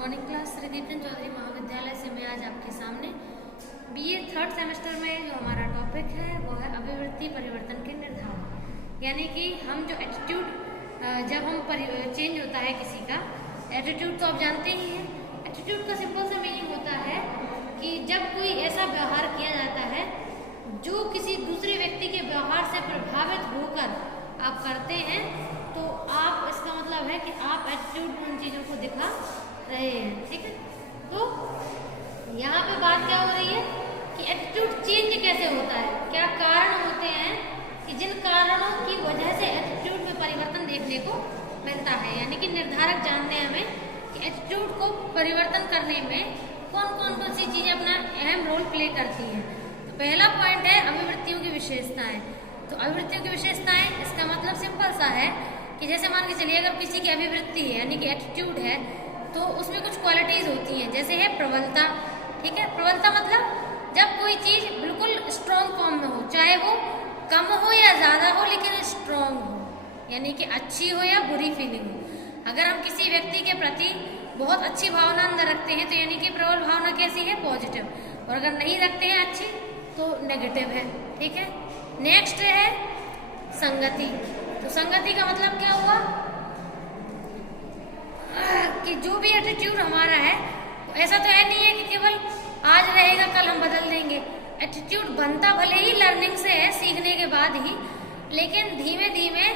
Morning class Shri Deepchand Chaudhary महाविद्यालय से मैं आज आपके सामने बीए थर्ड सेमेस्टर में जो हमारा टॉपिक है वो है अभिवृत्ति परिवर्तन के निर्धारण। यानी कि हम जो एटीट्यूड जब हम चेंज होता है किसी का एटीट्यूड, तो आप जानते ही हैं एटीट्यूड का सिंपल सा मीनिंग होता है कि जब कोई ऐसा व्यवहार किया जाता है जो किसी दूसरे व्यक्ति के व्यवहार से प्रभावित होकर आप करते हैं, तो आप इसका मतलब है कि आप एटीट्यूड उन चीज़ों को दिखा रहे हैं। ठीक है, तो यहाँ पे बात क्या हो रही है कि एटीट्यूड चेंज कैसे होता है, क्या कारण होते हैं कि जिन कारणों की वजह से एटीट्यूड में परिवर्तन देखने को मिलता है। यानी कि निर्धारक जानने हमें कि एटीट्यूड को परिवर्तन करने में कौन सी चीज़ें अपना अहम रोल प्ले करती हैं। तो पहला पॉइंट है अभिवृत्तियों की विशेषताएं। तो अभिवृत्तियों की विशेषताएं, इसका मतलब सिंपल सा है कि जैसे मान के चलिए अगर किसी की अभिवृत्ति है यानी कि एटीट्यूड है, तो उसमें कुछ क्वालिटीज होती हैं, जैसे है प्रबलता। ठीक है, प्रबलता मतलब जब कोई चीज़ बिल्कुल स्ट्रॉन्ग फॉर्म में हो, चाहे वो कम हो या ज़्यादा हो, लेकिन स्ट्रॉन्ग हो, यानी कि अच्छी हो या बुरी फीलिंग हो। अगर हम किसी व्यक्ति के प्रति बहुत अच्छी भावना अंदर रखते हैं तो यानी कि प्रबल भावना कैसी है, पॉजिटिव, और अगर नहीं रखते हैं अच्छी तो नेगेटिव है। ठीक है, नेक्स्ट है संगति। तो संगति का मतलब क्या हुआ कि जो भी एटीट्यूड हमारा है, ऐसा तो है नहीं है कि केवल आज रहेगा कल हम बदल देंगे। एटीट्यूड बनता भले ही लर्निंग से है, सीखने के बाद ही, लेकिन धीमे धीमे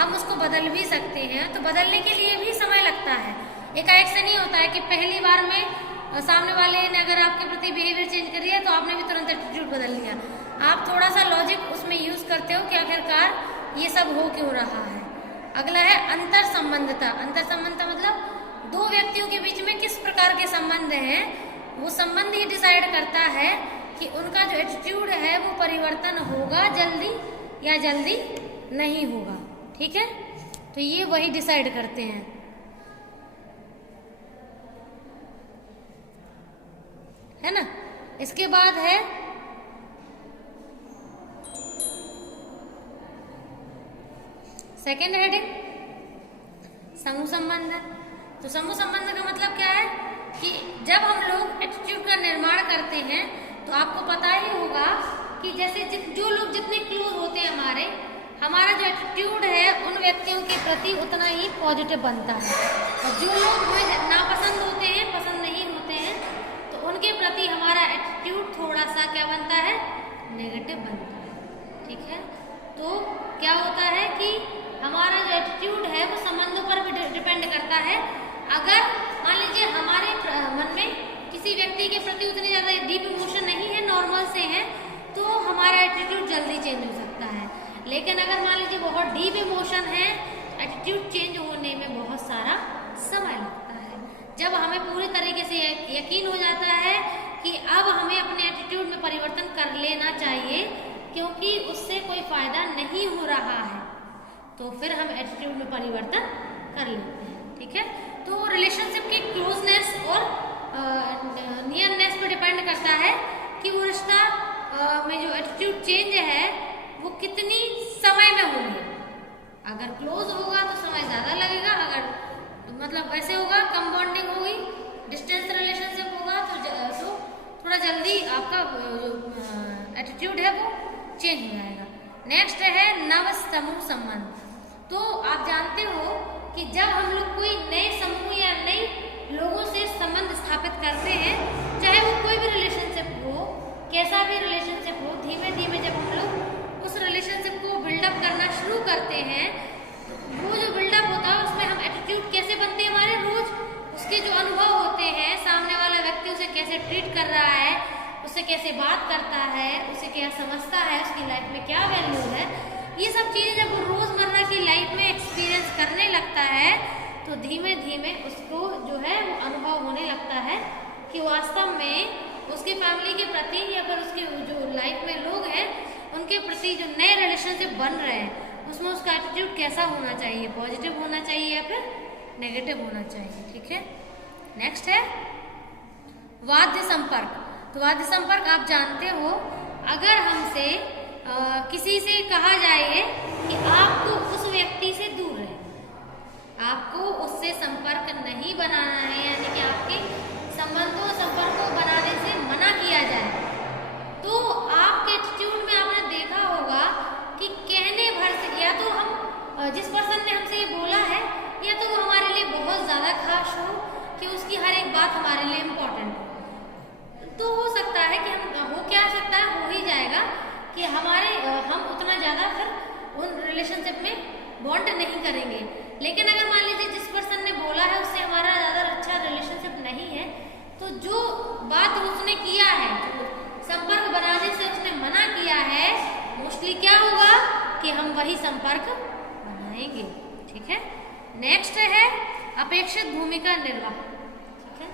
हम उसको बदल भी सकते हैं। तो बदलने के लिए भी समय लगता है, एकाएक से नहीं होता है कि पहली बार में सामने वाले ने अगर आपके प्रति बिहेवियर चेंज कर दिया तो आपने भी तुरंत एटीट्यूड बदल लिया। आप थोड़ा सा लॉजिक उसमें यूज करते हो कि आखिरकार ये सब हो क्यों रहा है। अगला है अंतर संबंधता। अंतर संबंधता मतलब दो व्यक्तियों के बीच में किस प्रकार के संबंध हैं, वो संबंध ही डिसाइड करता है कि उनका जो एटीट्यूड है वो परिवर्तन होगा जल्दी या जल्दी नहीं होगा। ठीक है, तो ये वही डिसाइड करते हैं। है ना, इसके बाद है सेकेंड हेडिंग समूह संबंध। तो समूह संबंध का मतलब क्या है कि जब हम लोग एटीट्यूड का निर्माण करते हैं तो आपको पता ही होगा कि जैसे जो लोग जितने क्लोज होते हैं हमारा जो एटीट्यूड है उन व्यक्तियों के प्रति उतना ही पॉजिटिव बनता है, और जो लोग हमें नापसंद होते हैं, पसंद नहीं होते हैं, तो उनके प्रति हमारा एटीट्यूड थोड़ा सा क्या बनता है, नेगेटिव बनता है। ठीक है, तो क्या होता है कि हमारा जो एटीट्यूड है वो संबंधों पर भी डिपेंड करता है। अगर मान लीजिए हमारे मन में किसी व्यक्ति के प्रति उतनी ज़्यादा डीप इमोशन नहीं है, नॉर्मल से है, तो हमारा एटीट्यूड जल्दी चेंज हो सकता है। लेकिन अगर मान लीजिए बहुत डीप इमोशन है, एटीट्यूड चेंज होने में बहुत सारा समय लगता है। जब हमें पूरी तरीके से यकीन हो जाता है कि अब हमें अपने एटीट्यूड में परिवर्तन कर लेना चाहिए क्योंकि उससे कोई फायदा नहीं हो रहा है, तो फिर हम एटीट्यूड में परिवर्तन कर लेते हैं। ठीक है, तो रिलेशनशिप की क्लोजनेस और नियरनेस पर डिपेंड करता है कि वो रिश्ता में जो एटीट्यूड चेंज है वो कितनी समय में होगी। अगर क्लोज होगा तो समय ज़्यादा लगेगा, अगर मतलब वैसे होगा कम बॉन्डिंग होगी, डिस्टेंस रिलेशनशिप होगा तो थोड़ा जल्दी आपका जो एटीट्यूड है वो चेंज हो जाएगा। नेक्स्ट है नव समूह संबंध। तो आप जानते हो कि जब हम लोग कोई नए समूह या नए लोगों से संबंध स्थापित करते हैं, चाहे वो कोई भी रिलेशनशिप हो, कैसा भी रिलेशनशिप हो, धीमे धीमे जब हम लोग उस रिलेशनशिप को बिल्डअप करना शुरू करते हैं, तो वो जो बिल्डअप होता है उसमें हम एटीट्यूड कैसे बनते हैं, हमारे रोज उसके जो अनुभव होते हैं, सामने वाला व्यक्ति उसे कैसे ट्रीट कर रहा है, उससे कैसे बात करता है, उसे क्या समझता है, उसकी लाइफ में क्या वैल्यू है, ये सब चीज़ें जब वो रोज़मर्रा की लाइफ में एक्सपीरियंस करने लगता है तो धीमे धीमे उसको जो है वो अनुभव होने लगता है कि वास्तव में उसकी फैमिली के प्रति या फिर उसके जो लाइफ में लोग हैं उनके प्रति जो नए रिलेशनशिप बन रहे हैं उसमें उसका एटीट्यूड कैसा होना चाहिए, पॉजिटिव होना चाहिए या फिर नेगेटिव होना चाहिए। ठीक है, नेक्स्ट है वाद्य संपर्क। तो वाद्य संपर्क आप जानते हो, अगर हमसे किसी से कहा जाए कि आपको उस व्यक्ति से दूर रहे, आपको उससे संपर्क नहीं बनाना है, यानी कि आपके कि हम उतना ज़्यादा फिर उन रिलेशनशिप में बॉन्ड नहीं करेंगे। लेकिन अगर मान लीजिए जिस पर्सन ने बोला है उससे हमारा ज़्यादा अच्छा रिलेशनशिप नहीं है, तो जो बात उसने किया है, संपर्क बनाने से उसने मना किया है, मोस्टली क्या होगा कि हम वही संपर्क बनाएंगे। ठीक है। नेक्स्ट है अपेक्षित भूमिका निर्वाह। ठीक है,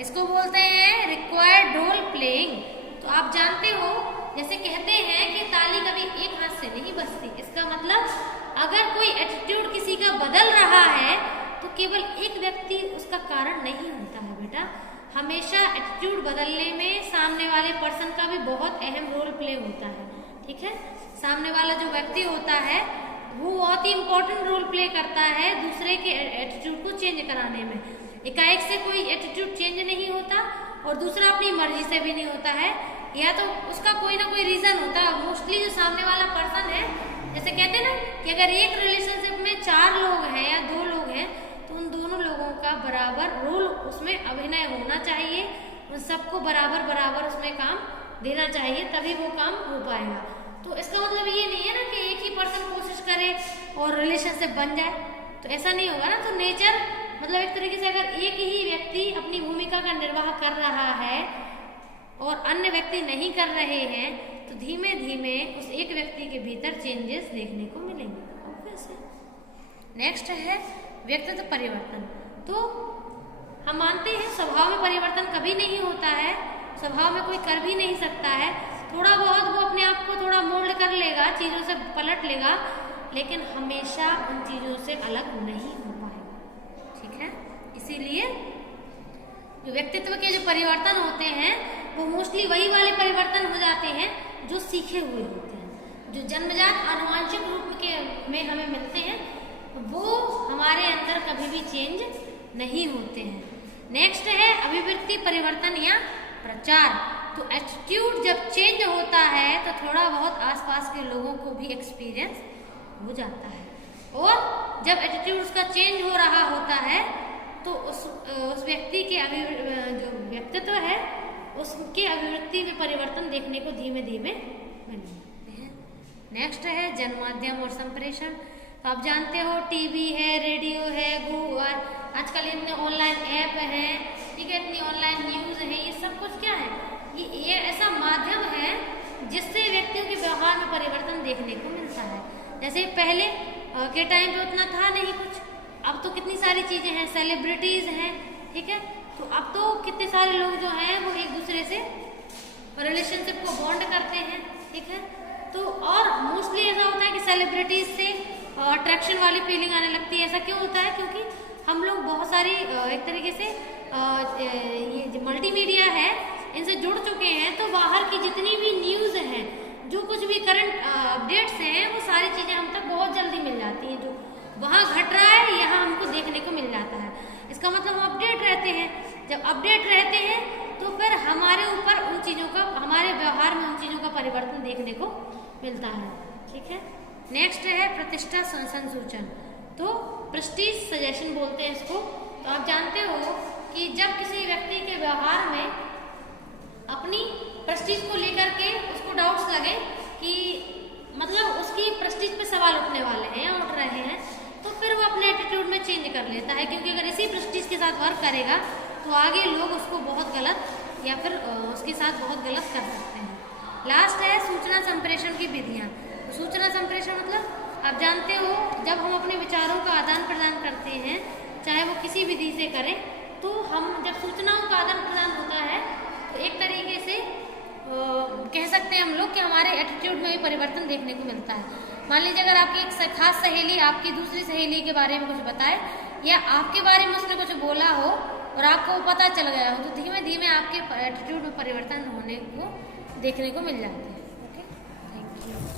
इसको बोलते हैं रिक्वायर्ड रोल प्लेइंग। तो आप जानते हो, जैसे कहते हैं कि ताली कभी एक हाथ से नहीं बजती। इसका मतलब अगर कोई एटीट्यूड किसी का बदल रहा है तो केवल एक व्यक्ति उसका कारण नहीं होता है बेटा। हमेशा एटीट्यूड बदलने में सामने वाले पर्सन का भी बहुत अहम रोल प्ले होता है। ठीक है, सामने वाला जो व्यक्ति होता है वो बहुत ही इम्पोर्टेंट रोल प्ले करता है दूसरे के एटीट्यूड को चेंज कराने में। एकाएक से कोई एटीट्यूड चेंज नहीं होता और दूसरा अपनी मर्जी से भी नहीं होता है, या तो उसका कोई ना कोई रीजन होता है। मोस्टली जो सामने वाला पर्सन है, जैसे कहते हैं ना कि अगर एक रिलेशनशिप में 4 लोग हैं या 2 लोग हैं तो उन दोनों लोगों का बराबर रोल उसमें अभिनय होना चाहिए, उन सबको बराबर बराबर उसमें काम देना चाहिए, तभी वो काम हो पाएगा। तो इसका मतलब ये नहीं है ना कि एक ही पर्सन कोशिश करे और रिलेशनशिप बन जाए, तो ऐसा नहीं होगा ना। तो नेचर मतलब एक तरीके से अगर एक ही व्यक्ति अपनी भूमिका का निर्वाह कर रहा है और अन्य व्यक्ति नहीं कर रहे हैं तो धीमे धीमे उस एक व्यक्ति के भीतर चेंजेस देखने को मिलेंगे। नेक्स्ट है व्यक्तित्व परिवर्तन। तो हम मानते हैं स्वभाव में परिवर्तन कभी नहीं होता है, स्वभाव में कोई कर भी नहीं सकता है। थोड़ा बहुत वो अपने आप को थोड़ा मोल्ड कर लेगा, चीज़ों से पलट लेगा, लेकिन हमेशा उन चीज़ों से अलग नहीं हो पाएगा। ठीक है, इसीलिए जो व्यक्तित्व के जो परिवर्तन होते हैं वो मोस्टली वही वाले परिवर्तन हो जाते हैं जो सीखे हुए होते हैं, जो जन्मजात आनुवांशिक रूप के में हमें मिलते हैं, वो हमारे अंदर कभी भी चेंज नहीं होते हैं। नेक्स्ट है अभिव्यक्ति परिवर्तन या प्रचार। तो एटीट्यूड जब चेंज होता है तो थोड़ा बहुत आसपास के लोगों को भी एक्सपीरियंस हो जाता है, और जब एटीट्यूड उसका चेंज हो रहा होता है तो उस व्यक्ति के जो व्यक्तित्व है उसके अभिव्यक्ति में परिवर्तन देखने को धीमे धीमे मिलते हैं। नेक्स्ट है जनमाध्यम और संप्रेषण। तो आप जानते हो टीवी है, रेडियो है, गूगल, आजकल इतने ऑनलाइन ऐप हैं, ठीक है, इतनी ऑनलाइन न्यूज़ है, ये सब कुछ क्या है, ये ऐसा माध्यम है जिससे व्यक्तियों के व्यवहार में परिवर्तन देखने को मिलता है। जैसे पहले के टाइम पे उतना था नहीं कुछ, अब तो कितनी सारी चीज़ें हैं, सेलिब्रिटीज़ हैं, ठीक है, तो अब तो कितने सारे लोग जो हैं वो एक दूसरे से रिलेशनशिप को बॉन्ड करते हैं। ठीक है, तो और मोस्टली ऐसा होता है कि सेलिब्रिटीज से अट्रैक्शन वाली फीलिंग आने लगती है। ऐसा क्यों होता है? क्योंकि हम लोग बहुत सारी एक तरीके से ये जो मल्टीमीडिया है इनसे जुड़ चुके हैं, तो बाहर की जितनी भी न्यूज़ हैं, जो कुछ भी करंट अपडेट्स हैं, वो सारी चीज़ें हम तक बहुत जल्दी मिल जाती हैं। जो वहाँ घट रहा है यहाँ हमको देखने को मिल जाता है। इसका मतलब हम अपडेट रहते हैं। जब अपडेट रहते हैं तो फिर हमारे ऊपर उन चीज़ों का, हमारे व्यवहार में उन चीज़ों का परिवर्तन देखने को मिलता है। ठीक है, नेक्स्ट है प्रतिष्ठा संसूचन। तो प्रेस्टीज सजेशन बोलते हैं इसको। तो आप जानते हो कि जब किसी व्यक्ति के व्यवहार में अपनी प्रेस्टीज को लेकर के उसको डाउट्स लगे कि मतलब उसकी प्रेस्टीज पे सवाल उठने वाले हैं या उठ रहे हैं, तो फिर वो अपने एटीट्यूड में चेंज कर लेता है, क्योंकि अगर इसी प्रेस्टीज के साथ वर्क करेगा तो आगे लोग उसको बहुत गलत या फिर उसके साथ बहुत गलत कर सकते हैं। लास्ट है सूचना संप्रेषण की विधियाँ। सूचना संप्रेषण मतलब आप जानते हो जब हम अपने विचारों का आदान प्रदान करते हैं, चाहे वो किसी विधि से करें, तो हम जब सूचनाओं का आदान प्रदान होता है तो एक तरीके से कह सकते हैं हम लोग कि हमारे एटीट्यूड में भी परिवर्तन देखने को मिलता है। मान लीजिए अगर आपकी एक खास सहेली आपकी दूसरी सहेली के बारे में कुछ बताए या आपके बारे में उसने कुछ बोला हो और आपको पता चल गया हो, तो धीमे धीमे आपके एटीट्यूड में परिवर्तन होने को देखने को मिल जाते हैं। Okay, thank you.